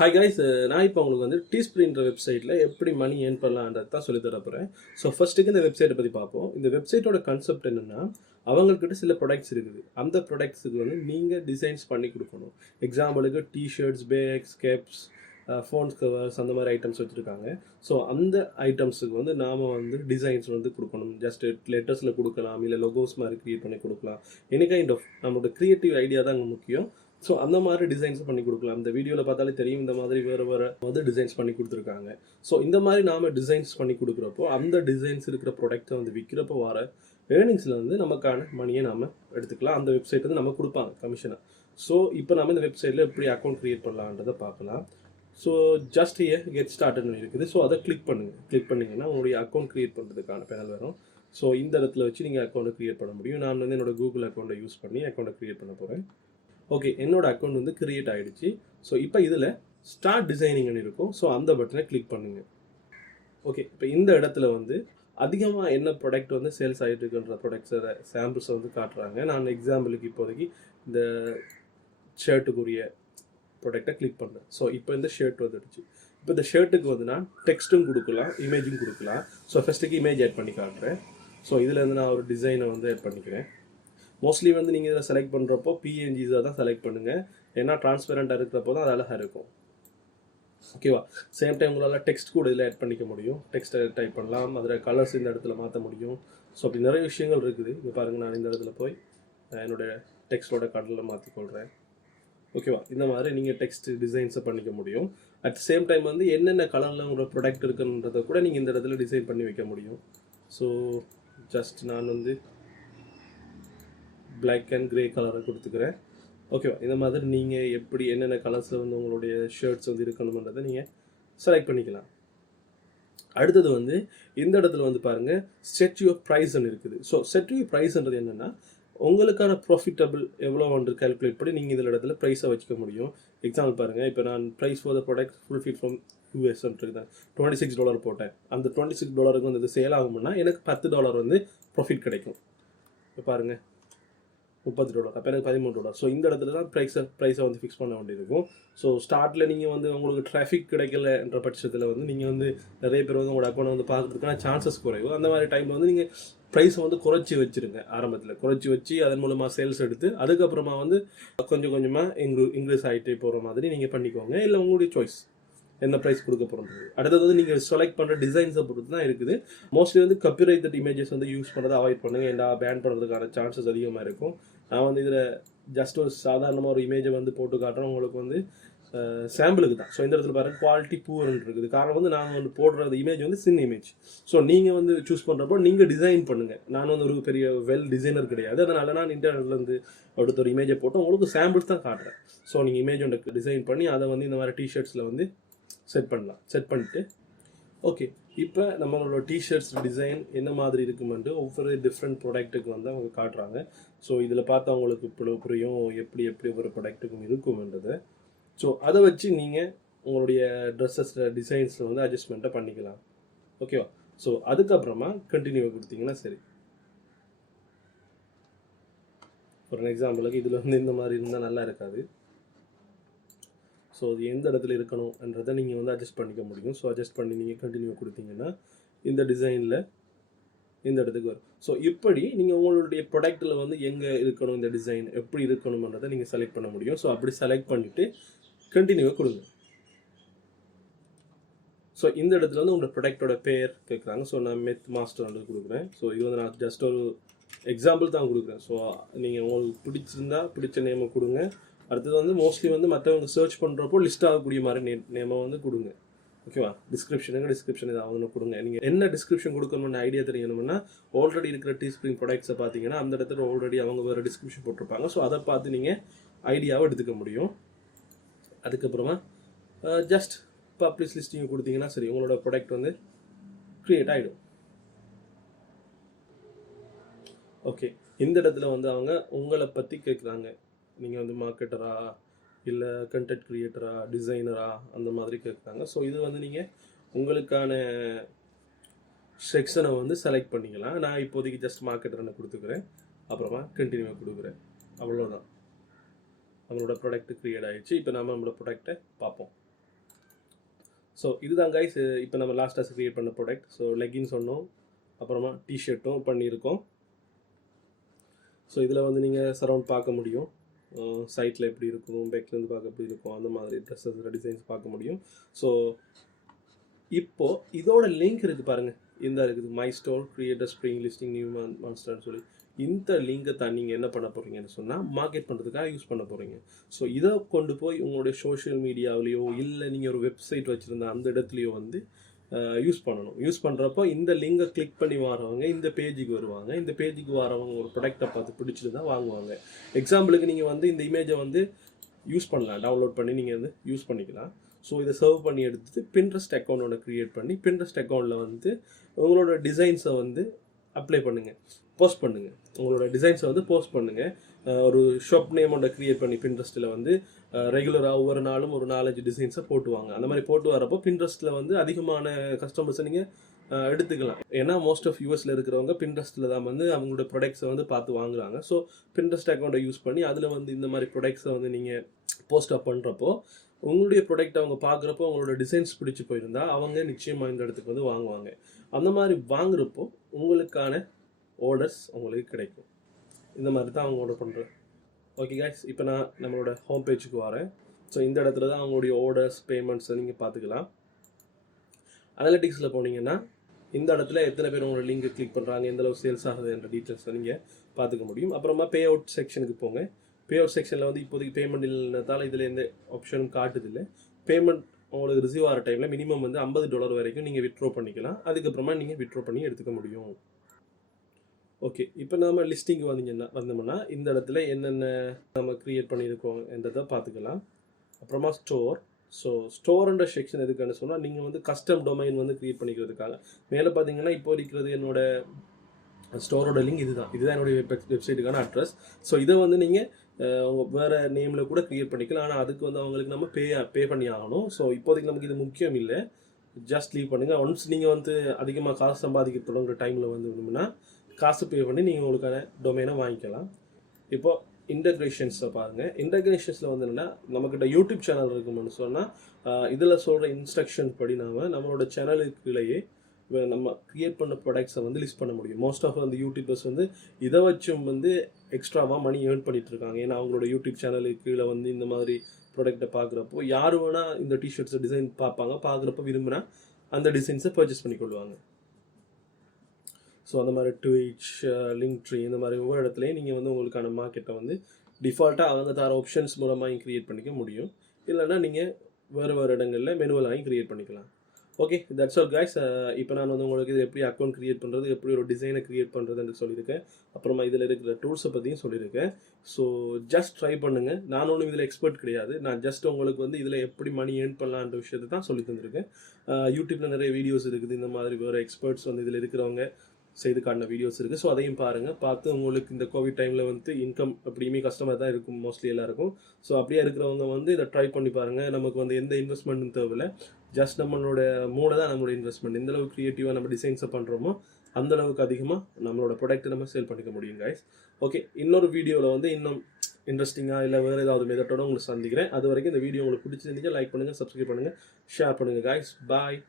Hi guys, நான் இப்போ உங்களுக்கு வந்து டீஸ்ப்ரின்ற வெப்சைட்டில் எப்படி மணி ஏர்ன் பண்ணலான்றது தான் சொல்லி தர போகிறேன். ஸோ ஃபர்ஸ்ட்டுக்கு இந்த வெப்சைட்டை பற்றி பார்ப்போம். இந்த வெப்சைட்டோட கான்செப்ட் என்னென்னா, அவங்கக்கிட்ட சில ப்ராடக்ட்ஸ் இருக்குது. அந்த ப்ராடக்ட்ஸுக்கு வந்து நீங்கள் டிசைன்ஸ் பண்ணி கொடுக்கணும். எக்ஸாம்பிளுக்கு t-shirts, bags, caps, phones covers அந்த மாதிரி ஐட்டம்ஸ் வச்சுருக்காங்க. ஸோ அந்த ஐட்டம்ஸுக்கு வந்து நாம் வந்து டிசைன்ஸ் வந்து கொடுக்கணும். ஜஸ்ட் லெட்டர்ஸில் கொடுக்கலாம், இல்லை லொகோஸ் மாதிரி க்ரியேட் பண்ணி கொடுக்கலாம். எனி கைண்ட் ஆஃப் நம்மளோட க்ரியேட்டிவ் ஐடியா தான் அங்கே முக்கியம். ஸோ அந்த மாதிரி டிசைன்ஸ் பண்ணி கொடுக்கலாம். இந்த வீடியோவில் பார்த்தாலே தெரியும், இந்த மாதிரி வேறு வந்து டிசைன்ஸ் பண்ணி கொடுத்துருக்காங்க. ஸோ இந்த மாதிரி நாம் டிசைன்ஸ் பண்ணி கொடுக்குறப்போ அந்த டிசைன்ஸ் இருக்கிற ப்ராடக்ட்டை வந்து விற்கிறப்போ வர ஏர்னிங்ஸில் வந்து நமக்கான மணியை நாம் எடுத்துக்கலாம். அந்த வெப்சைட் வந்து நம்ம கொடுப்பாங்க கமிஷனாக. ஸோ இப்போ நம்ம இந்த வெப்சைட்டில் எப்படி அக்கௌண்ட் க்ரியேட் பண்ணலான்றதை பார்க்கலாம். ஸோ ஜஸ்ட் கெட் ஸ்டார்ட்னு இருக்குது. ஸோ அதை கிளிக் பண்ணிங்கன்னா உங்களுடைய அக்கௌண்ட் க்ரியேட் பண்ணுறதுக்கான பேனல் வரும். ஸோ இந்த இடத்துல வச்சு நீங்கள் அக்கௌண்ட்டை க்ரியேட் பண்ண முடியும். நான் வந்து என்னோட கூகுள் அக்கௌண்ட்டை யூஸ் பண்ணி அக்கௌண்ட்டை க்ரியேட் பண்ண போகிறேன். ஓகே, என்னோட அக்கௌண்ட் வந்து கிரியேட் ஆகிடுச்சு. ஸோ இப்போ இதில் ஸ்டார்ட் டிசைனிங்னு இருக்கும். ஸோ அந்த பட்டனை கிளிக் பண்ணுங்கள். ஓகே, இப்போ இந்த இடத்துல வந்து அதிகமாக என்ன ப்ராடக்ட் வந்து சேல்ஸ் ஆகிட்டு இருக்குன்ற ப்ராடக்ட்ஸோட சாம்பிள்ஸை வந்து காட்டுறாங்க. நான் எக்ஸாம்பிளுக்கு இப்போதைக்கு இந்த ஷர்ட்டுக்குரிய ப்ராடக்டை கிளிக் பண்ணுறேன். ஸோ இப்போ இந்த ஷர்ட் வந்துடுச்சு. இப்போ இந்த ஷர்ட்டுக்கு வந்து நான் டெக்ஸ்ட்டும் கொடுக்கலாம், இமேஜும் கொடுக்கலாம். ஸோ ஃபஸ்ட்டுக்கு இமேஜ் ஆட் பண்ணி காட்டுறேன். ஸோ இதில் வந்து நான் ஒரு டிசைனை வந்து ஆட் பண்ணிக்கிறேன். மோஸ்ட்லி வந்து நீங்கள் இதில் செலக்ட் பண்ணுறப்போ பிஎன்ஜிஸாக தான் செலக்ட் பண்ணுங்கள். ஏன்னா ட்ரான்ஸ்பரண்ட்டாக இருக்கிறப்போ தான் அது அழகாக இருக்கும். ஓகேவா? சேம் டைம் உங்களால் டெக்ஸ்ட் கூட இதில் ஆட் பண்ணிக்க முடியும். டெக்ஸ்ட்டை டைப் பண்ணலாம், அதில் கலர்ஸ் இந்த இடத்துல மாற்ற முடியும். ஸோ அப்படி நிறைய விஷயங்கள் இருக்குது. இங்கே பாருங்கள், நான் இந்த இடத்துல போய் என்னோடய டெக்ஸ்ட்டோட கடலில் மாற்றிக்கொள்கிறேன். ஓகேவா? இந்த மாதிரி நீங்கள் டெக்ஸ்ட் டிசைன்ஸை பண்ணிக்க முடியும். அட் த சேம் டைம் வந்து என்னென்ன கலரில் உங்களோட ப்ராடக்ட் இருக்குன்றதை கூட நீங்கள் இந்த இடத்துல டிசைன் பண்ணி வைக்க முடியும். ஸோ ஜஸ்ட் நான் வந்து பிளாக் அண்ட் கிரே கலரை கொடுத்துக்கிறேன். ஓகேவா? இந்த மாதிரி நீங்கள் எப்படி என்னென்ன கலர்ஸில் வந்து உங்களுடைய ஷர்ட்ஸ் வந்து இருக்கணுன்றதை நீங்கள் செலக்ட் பண்ணிக்கலாம். அடுத்தது வந்து இந்த இடத்துல வந்து பாருங்கள், செட் யுவர் ப்ரைஸ்ன்னு இருக்குது. ஸோ செட் யுவர் ப்ரைஸ்ன்றது என்னென்னா, உங்களுக்கான ப்ராஃபிட்டபிள் எவ்வளோ வந்து கால்குலேட் பண்ணி நீங்கள் இதில் இடத்துல ப்ரைஸை வச்சுக்க முடியும். எக்ஸாம்பிள் பாருங்கள், இப்போ நான் price for the product full fit from யூஎஸ்ன்றது தான் $26 போட்டேன். அந்த $26 வந்து இது சேல் ஆகும்னா எனக்கு $10 வந்து ப்ராஃபிட் கிடைக்கும். இப்போ பாருங்கள், $30. அப்போ எனக்கு $13. ஸோ இந்த இடத்துல தான் ப்ரைஸை வந்து ஃபிக்ஸ் பண்ண வேண்டியிருக்கும். ஸோ ஸ்டார்ட்டில் நீங்கள் வந்து உங்களுக்கு டிராஃபிக் கிடைக்கலன்ற பட்சத்தில் வந்து நீங்கள் வந்து நிறைய பேர் வந்து உங்களோட அக்கௌண்ட் வந்து பார்க்குறதுக்கான சான்சஸ் குறைவு. அந்த மாதிரி டைமில் வந்து நீங்கள் ப்ரைஸை வந்து குறைச்சி வச்சுருங்க. ஆரம்பத்தில் குறைச்சி வச்சு அதன் மூலமாக சேல்ஸ் எடுத்து அதுக்கப்புறமா வந்து கொஞ்சம் கொஞ்சமாக இன்க்ரீஸ் ஆகிட்டே போகிற மாதிரி நீங்கள் பண்ணிக்கோங்க. இல்லை உங்களுடைய சாய்ஸ் என்ன ப்ரைஸ் கொடுக்க போகிறது. அடுத்தது வந்து நீங்கள் செலக்ட் பண்ணுற டிசைன்ஸை பொறுத்து தான் இருக்குது. மோஸ்ட்லி வந்து காப்பிரைட்டட் இமேஜஸ் வந்து யூஸ் பண்ணுறதை அவாய்ட் பண்ணுங்கள். ஏன்னா பேன் பண்ணுறதுக்கான சான்சஸ் அதிகமாக இருக்கும். நான் வந்து இதில் ஜஸ்ட் ஒரு சாதாரணமாக ஒரு இமேஜை வந்து போட்டு காட்டுறேன் உங்களுக்கு வந்து சாம்பிளுக்கு தான். ஸோ இந்த இடத்துல பாருங்கள், குவாலிட்டி பூர்ன்னு இருக்குது. காரணம் வந்து நாங்கள் வந்து போடுறது இமேஜ் வந்து சின்ன இமேஜ். ஸோ நீங்கள் வந்து சூஸ் பண்ணுறப்போ நீங்கள் டிசைன் பண்ணுங்கள். நான் வந்து ஒரு பெரிய டிசைனர் கிடையாது. அதனால் நான் இன்டர்நெட்லேருந்து அடுத்த ஒரு இமேஜை போட்டு உங்களுக்கு சாம்பிள்ஸ் தான் காட்டுறேன். ஸோ நீங்கள் இமேஜ் ஒன்று டிசைன் பண்ணி அதை வந்து இந்த மாதிரி டிஷர்ட்ஸில் வந்து செட் பண்ணலாம். செட் பண்ணிட்டு ஓகே, இப்போ நம்மளோட டிஷர்ட்ஸ் டிசைன் என்ன மாதிரி இருக்குமென்று ஒவ்வொரு டிஃப்ரெண்ட் ப்ராடக்ட்டுக்கு வந்து அவங்க காட்டுறாங்க. ஸோ இதில் பார்த்தா அவங்களுக்கு புரியும் எப்படி ஒவ்வொரு ப்ராடக்ட்டுக்கும் இருக்குமென்றது. ஸோ அதை வச்சு நீங்கள் உங்களுடைய ட்ரெஸ்ஸஸில் டிசைன்ஸில் வந்து அட்ஜஸ்ட்மெண்ட்டை பண்ணிக்கலாம். ஓகேவா? ஸோ அதுக்கப்புறமா கண்டினியூ கொடுத்தீங்கன்னா சரி. ஃபார் எக்ஸாம்பிளுக்கு இதில் வந்து இந்த மாதிரி இருந்தால் நல்லா இருக்காது. ஸோ அது எந்த இடத்துல இருக்கணுன்றதை நீங்கள் வந்து அட்ஜஸ்ட் பண்ணிக்க முடியும். ஸோ அட்ஜஸ்ட் பண்ணி நீங்கள் கண்டினியூ கொடுத்தீங்கன்னா இந்த டிசைனில் இந்த இடத்துக்கு வரும். ஸோ இப்படி நீங்கள் உங்களுடைய ப்ராடக்ட்டில் வந்து எங்கே இருக்கணும், இந்த டிசைன் எப்படி இருக்கணுன்றதை நீங்கள் செலக்ட் பண்ண முடியும். ஸோ அப்படி செலக்ட் பண்ணிவிட்டு கண்டினியூவாக கொடுங்க. ஸோ இந்த இடத்துல வந்து உங்களோட ப்ராடக்டோட பேர் கேட்குறாங்க. ஸோ நான் மெத் மாஸ்டர் வந்து கொடுக்குறேன். ஸோ இது வந்து நான் ஜஸ்ட் ஒரு எக்ஸாம்பிள் தான் கொடுக்குறேன். ஸோ நீங்கள் உங்களுக்கு பிடிச்ச நேமை கொடுங்க. அடுத்தது வந்து மோஸ்ட்லி வந்து மற்றவங்க சர்ச் பண்ணுறப்போ லிஸ்ட் ஆகக்கூடிய மாதிரி நேமை வந்து கொடுங்க. ஓகேவா? டிஸ்கிரிப்ஷன் இதை அவங்க கொடுங்க. நீங்கள் என்ன டிஸ்கிரிப்ஷன் கொடுக்கணும்னு ஐடியா தெரியணும்னா, ஆல்ரெடி இருக்கிற டீஸ்ப்ரிங் ப்ராடக்ட்ஸை பார்த்தீங்கன்னா அந்த இடத்துல ஆல்ரெடி அவங்க வேறு டிஸ்கிரிப்ஷன் போட்டிருப்பாங்க. ஸோ அதை பார்த்து நீங்கள் ஐடியாவை எடுத்துக்க முடியும். அதுக்கப்புறமா ஜஸ்ட் பப்ளிஷ் லிஸ்டிங் கொடுத்தீங்கன்னா சரி, உங்களோட ப்ராடக்ட் வந்து க்ரியேட் ஆகிடும். ஓகே, இந்த இடத்துல வந்து அவங்க உங்களை பற்றி கேட்குறாங்க. நீங்கள் வந்து மார்க்கெட்டரா, இல்லை கண்டென்ட் க்ரியேட்டரா, டிசைனரா, அந்த மாதிரி கேட்குறாங்க. ஸோ இது வந்து நீங்கள் உங்களுக்கான செக்ஷனை வந்து செலக்ட் பண்ணிக்கலாம். நான் இப்போதைக்கு ஜஸ்ட் மார்க்கெட்டர்னு கொடுத்துக்கிறேன். அப்புறமா கண்டினியூ கொடுக்குறேன். அவ்வளோதான், நம்மளோட ப்ராடக்ட் க்ரியேட் ஆகிடுச்சு. இப்போ நம்ம நம்மளோட ப்ராடக்டை பார்ப்போம். ஸோ இதுதான் கைஸ் இப்போ நம்ம லாஸ்ட்டாக க்ரியேட் பண்ண ப்ராடக்ட். ஸோ லெகின்ஸ் சொன்னோம், அப்புறமா டிஷர்ட்டும் பண்ணியிருக்கோம். ஸோ இதில் வந்து நீங்கள் சரௌண்ட் பார்க்க முடியும், சைட்டில் எப்படி இருக்கும், பேக்லேருந்து பார்க்க எப்படி இருக்கும், அந்த மாதிரி ட்ரெஸ்ஸஸ் டிசைன்ஸ் பார்க்க முடியும். ஸோ இப்போது இதோட லிங்க் இருக்குது பாருங்கள், இந்த இருக்குது my store creator spring listing new மான்ஸ்டர்னு சொல்லி. இந்த லிங்கை தான் நீங்கள் என்ன பண்ண போகிறீங்கன்னு சொன்னால் மார்க்கெட் பண்ணுறதுக்காக யூஸ் பண்ண போகிறீங்க. ஸோ இதை கொண்டு போய் உங்களுடைய சோஷியல் மீடியாவிலையோ இல்லை நீங்கள் ஒரு வெப்சைட் வச்சுருந்த அந்த இடத்துலையோ வந்து யூஸ் பண்ணணும். யூஸ் பண்ணுறப்போ இந்த லிங்கை கிளிக் பண்ணி வரவங்க இந்த பேஜுக்கு வருவாங்க. இந்த பேஜுக்கு வரவங்க ஒரு ப்ராடக்டை பார்த்து பிடிச்சிட்டு தான் வாங்குவாங்க. எக்ஸாம்பிளுக்கு நீங்கள் வந்து இந்த இமேஜை வந்து யூஸ் பண்ணலாம், டவுன்லோட் பண்ணி நீங்கள் வந்து யூஸ் பண்ணிக்கலாம். ஸோ இதை சர்வ் பண்ணி எடுத்துட்டு பின்ட்ரெஸ்ட் அக்கௌண்ட் ஒன்று க்ரியேட் பண்ணி பின்ட்ரெஸ்ட் அக்கௌண்ட்டில் வந்து உங்களோட டிசைன்ஸை வந்து அப்ளை பண்ணுங்கள், போஸ்ட் பண்ணுங்கள். உங்களோட டிசைன்ஸை வந்து போஸ்ட் பண்ணுங்கள். ஒரு ஷாப் நேம் ஒன்றை க்ரியேட் பண்ணி பின்ட்ரெஸ்ட்டில் வந்து ரெகுலராக ஒவ்வொரு நாளும் ஒரு 4-5 டிசைன்ஸை போட்டுவாங்க. அந்த மாதிரி போட்டு வரப்போ பின்ட்ரெஸ்ட்டில் வந்து அதிகமான கஸ்டமர்ஸை நீங்கள் எடுத்துக்கலாம். ஏன்னா மோஸ்ட் ஆஃப் யூஎஸில் இருக்கிறவங்க பின்ட்ரெஸ்ட்டில் தான் வந்து அவங்களோட ப்ராடக்ட்ஸை வந்து பார்த்து வாங்குறாங்க. ஸோ பின்ட்ரெஸ்ட் அக்கௌண்ட்டை யூஸ் பண்ணி அதில் வந்து இந்த மாதிரி ப்ராடக்ட்ஸை வந்து நீங்கள் போஸ்ட் அப் பண்ணுறப்போ உங்களுடைய ப்ராடக்ட் அவங்க பார்க்குறப்போ அவங்களோட டிசைன்ஸ் பிடிச்சி போயிருந்தா அவங்க நிச்சயமாக இந்த இடத்துக்கு வந்து வாங்குவாங்க. அந்த மாதிரி வாங்குறப்போ உங்களுக்கான ஆர்டர்ஸ் உங்களுக்கு கிடைக்கும். இந்த மாதிரி தான் அவங்க ஆர்டர் பண்ணுறேன். ஓகே கைஸ், இப்போ நான் நம்மளோட ஹோம் பேஜுக்கு வரேன். ஸோ இந்த இடத்துல தான் அவங்களுடைய ஆர்டர்ஸ் பேமெண்ட்ஸை நீங்கள் பார்த்துக்கலாம். அனலிட்டிக்ஸில் போனீங்கன்னா இந்த இடத்துல எத்தனை பேர் உங்களோட லிங்கை கிளிக் பண்ணுறாங்க, எந்தளவு சேல்ஸ் ஆகுது என்ற டீட்டெயில்ஸை நீங்கள் பார்த்துக்க முடியும். அப்புறமா பே அவுட் செக்ஷனுக்கு போங்க. பே அவுட் செக்ஷனில் வந்து இப்போதைக்கு பேமெண்ட் இல்லைனால இதில் எந்த ஆப்ஷனும் காட்டுதில்லை. பேமெண்ட் உங்களுக்கு ரிசீவ் ஆகிற டைமில் மினிமம் வந்து $50 வரைக்கும் நீங்கள் வித்ட்ரோ பண்ணிக்கலாம். அதுக்கப்புறமா நீங்கள் வித்ட்ரோ பண்ணி எடுத்துக்க முடியும். ஓகே, இப்போ நம்ம லிஸ்டிங் வந்தோம்னா இந்த இடத்துல என்னென்ன நம்ம க்ரியேட் பண்ணியிருக்கோம் என்றதை பார்த்துக்கலாம். அப்புறமா ஸ்டோர். ஸோ ஸ்டோர்ன்ற செக்ஷன் எதுக்குன்னு சொன்னால் நீங்கள் வந்து கஸ்டம் டொமைன் வந்து க்ரியேட் பண்ணிக்கிறதுக்காக. மேலே பார்த்தீங்கன்னா இப்போ இருக்கிறது என்னோட ஸ்டோரோட லிங்க் இதுதான் என்னுடைய வெப்சைட்டுக்கான அட்ரஸ். ஸோ இதை வந்து நீங்கள் வேறு நேமில் கூட க்ரியேட் பண்ணிக்கலாம். ஆனால் அதுக்கு வந்து அவங்களுக்கு நம்ம பே பண்ணி ஆகணும். ஸோ இப்போதைக்கு நமக்கு இது முக்கியம் இல்லை, ஜஸ்ட் லீவ் பண்ணுங்கள். ஒன்ஸ் நீங்கள் வந்து அதிகமாக காசு சம்பாதிக்க தொடங்குற டைமில் வந்து வேணும்னா காசு பே பண்ணி நீங்கள் உங்களுக்கான டொமைனை வாங்கிக்கலாம். இப்போது இன்டகிரேஷன்ஸை பாருங்கள். இன்டகிரேஷன்ஸில் வந்து என்னென்னா நம்மக்கிட்ட யூடியூப் சேனல் இருக்குன்னு சொன்னால் இதில் சொல்கிற இன்ஸ்ட்ரக்ஷன் படி நம்மளோட சேனலுக்குள்ளேயே நம்ம க்ரியேட் பண்ண ப்ராடக்ட்ஸை வந்து லிஸ்ட் பண்ண முடியும். மோஸ்ட் ஆஃப் அந்த யூடியூபர்ஸ் வந்து இதை வச்சும் வந்து எக்ஸ்ட்ராவாக மணி ஏர்ன் பண்ணிட்டு இருக்காங்க. ஏன்னா அவங்களோட யூடியூப் சேனலுக்கு கீழே வந்து இந்த மாதிரி ப்ராடக்ட்டை பார்க்குறப்போ யார் வேணால் இந்த டிஷர்ட்ஸை டிசைன் பார்க்குறப்போ விரும்பினா அந்த டிசைன்ஸை பர்ச்சேஸ் பண்ணிக்கொள்வாங்க. ஸோ அந்த மாதிரி ட்விட்ச், லிங்க் ட்ரீ, இந்த மாதிரி ஒவ்வொரு இடத்துலையும் நீங்கள் வந்து உங்களுக்கான மார்க்கெட்டை வந்து டிஃபால்ட்டாக அவங்க தர ஆப்ஷன்ஸ் மூலமாக க்ரியேட் பண்ணிக்க முடியும். இல்லைன்னா நீங்கள் வேறு இடங்களில் மெனுவலாக க்ரியேட் பண்ணிக்கலாம். Okay, that's all guys. இப்போ நான் வந்து உங்களுக்கு இது எப்படி அக்கௌண்ட் க்ரியேட் பண்ணுறது, எப்படி ஒரு டிசைனை க்ரியேட் பண்ணுறதுன்னு சொல்லியிருக்கேன். அப்புறமா இதில் இருக்கிற டூல்ஸை பற்றியும் சொல்லியிருக்கேன். ஸோ ஜஸ்ட் ட்ரை பண்ணுங்கள். நான் ஒன்றும் இதில் எக்ஸ்பர்ட் கிடையாது. நான் ஜஸ்ட் உங்களுக்கு வந்து இதில் எப்படி மணி ஏர்ன் பண்ணலான்ற விஷயத்தை தான் சொல்லி தந்திருக்கேன். யூடியூப்பில் நிறைய வீடியோஸ் இருக்குது, இந்த மாதிரி வேறு எக்ஸ்பர்ட்ஸ் வந்து இதில் இருக்கிறவங்க செய்து காட்டின வீடியோஸ் இருக்குது. ஸோ அதையும் பாருங்கள். பார்த்து உங்களுக்கு இந்த கோவிட் டைமில் வந்து இன்கம் எப்படியுமே கஷ்டமாக தான் இருக்கும் மோஸ்ட்லி எல்லாருக்கும். ஸோ அப்படியே இருக்கிறவங்க வந்து இதை ட்ரை பண்ணி பாருங்கள். நமக்கு வந்து எந்த இன்வெஸ்ட்மெண்ட்டும் தேவையில்லை, ஜஸ்ட் நம்மளோட மூளை தான் நம்மளோட இன்வெஸ்ட்மெண்ட். எந்த அளவுக்கு க்ரியேட்டிவாக நம்ம டிசைன்ஸை பண்ணுறோமோ அந்த அளவுக்கு அதிகமாக நம்மளோட ப்ராடக்ட்டை நம்ம சேல் பண்ணிக்க முடியும் கைஸ். ஓகே, இன்னொரு வீடியோவில் வந்து இன்னும் இன்ட்ரெஸ்டிங்காக இல்லை வேறு ஏதாவது மெத்தடோட உங்களுக்கு சந்திக்கிறேன். அது வரைக்கும் இந்த வீடியோ உங்களுக்கு பிடிச்சிருந்தீங்க லைக் பண்ணுங்கள், சப்ஸ்கிரைப் பண்ணுங்கள், ஷேர் பண்ணுங்கள் கைஸ். பாய்.